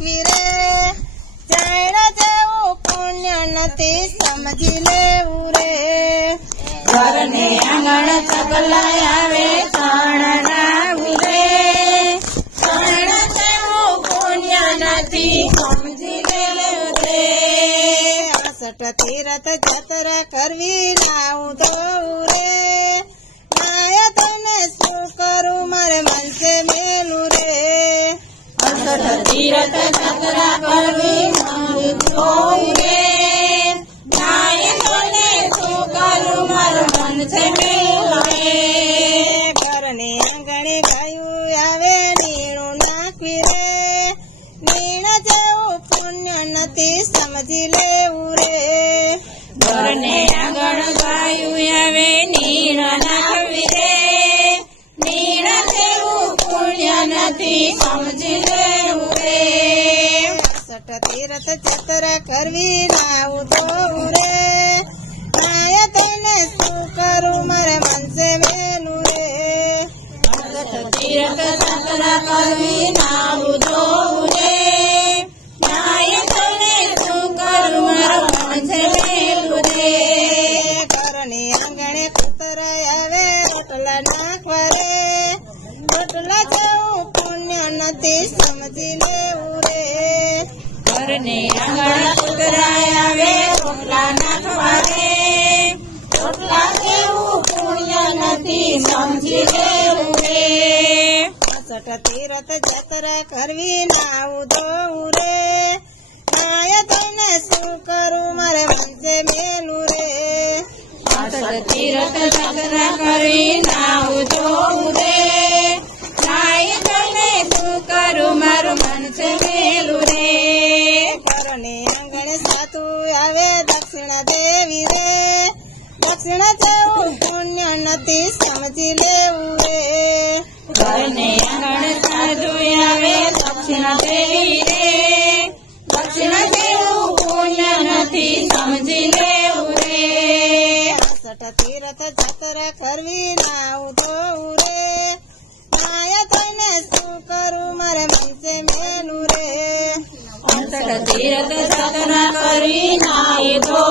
નાખવી રે ચૈણ જેવું પુણ્ય નથી સમજી લેવું રે ઘરને આંગણ ચકલા આવે ચણ નાવું રે ચૈણ જેવું પુણ્ય નથી સમજી લેવું રે 68 તીરથ જતરા કરવી નાવું ધોવું રે નાયા તને શું કરું મારે મનસે મેલું રે 68 તીરથ જતરા કરવી નાવું ધોવું રે નાયા તને શું કરું મારે મનસે મેલું રે ઘરને આંગણે ગાયું આવે નીણું નાખવી રે નીણ જેવું પુણ્ય નથી સમજી લેવું રે ઘરને આંગણ ગાયું આવે નીણ નાખવી રે નીણ જેવું પુણ્ય નથી સમજી લેવું રે 68 તીરથ જતરા કરવી નાવું ધોવું રે નાયા તને શું કરું મારે મનસે મેલું રે 68 તીરથ જતરા કરવી નાવું ધોવું રે નાયા તને શું કરું મારે મનસે મેલું રે ઘરને આંગણે કૂતરા આવે રોટલા નાખવા રે રોટલા જેવું પુણ્ય નથી સમજી લેવું રે ઘરને આંગણે કૂતરા આવે રોટલા નાખવા રે રોટલા જેવું પુણ્ય નથી સમજી લેવું રે 68 તીરથ જતરા કરવી નાવું ધોવું રે નાયા તને શું કરું મારે મનસે મેલું રે 68 તીરથ જતરા કરવી નાવું ધોવું રે નાયા તને શું કરું મારું મનસે મેલું રે ઘરને આંગણે સાતું આવે દક્ષિણા દેવી રે દક્ષિણા જેવું પુણ્ય નથી સમજી લેવું રે ઘરને આંગણે સાતું આવે દક્ષિણા દેવી રે દક્ષિણા જેવું પુણ્ય નથી સમજી લેવું રે 68 તીરથ જતરા કરવી નાવું ધોવું રે નાયા તને શું કરું મારે મનસે મેલું રે 68 તીરથ જતરા કરવી નાવું ધોવું